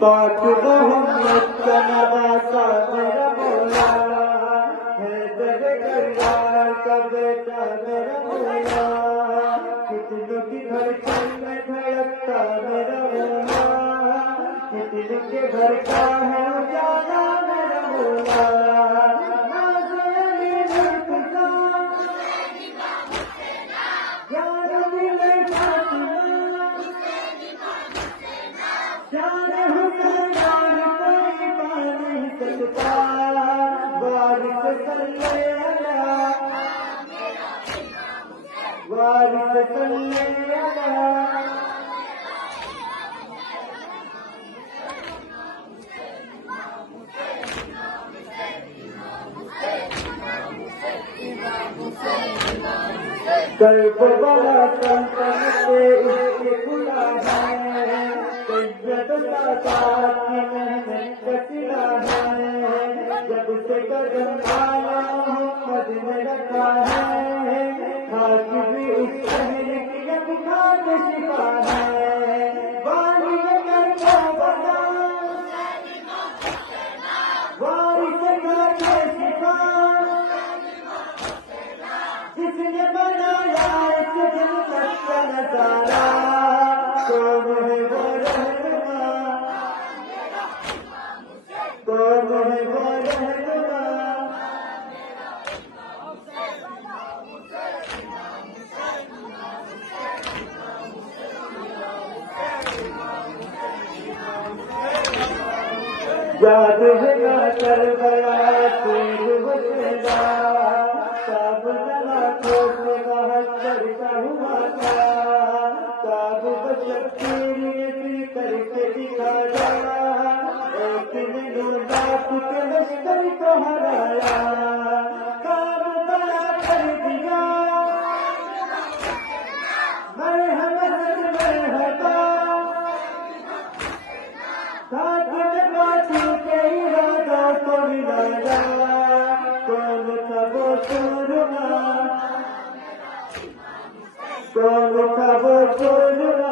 पाक मोहम्मद का नवासा मेरा मौला है, दर करवार का बेटा मेरा मौला, कितनों की धड़कन में धड़कता मेरा मौला, कितनों के घर का है उजाला मेरा मौला। करबला सल्तनत से इसके खुदा है, सैयद सादात की मेहनत का सिला है, जब से कदम आया मोहम्मद ने रखा है, खाक भी इस शहर की अब खाक शिफा है, वारिस करके बना वारिस करके शिफा, जिसने बनाया इस जन्नत का नजारा, कौन है वो रहनुमा, कौन है वो रहनुमा। याद है ना करबला शेर हुसैना, काब नवाज़ों से बहत्तर का हुआ था, काब बशब्बीर ये करके दिखाया, एक ने नूरदात के लश्कर को हराया, काब बड़ा कर दिया मरहमत मरहबा, साथ में बातों के इरादा को मिलाया, कौन था वो सूरमा, कौन था वो सूरमा।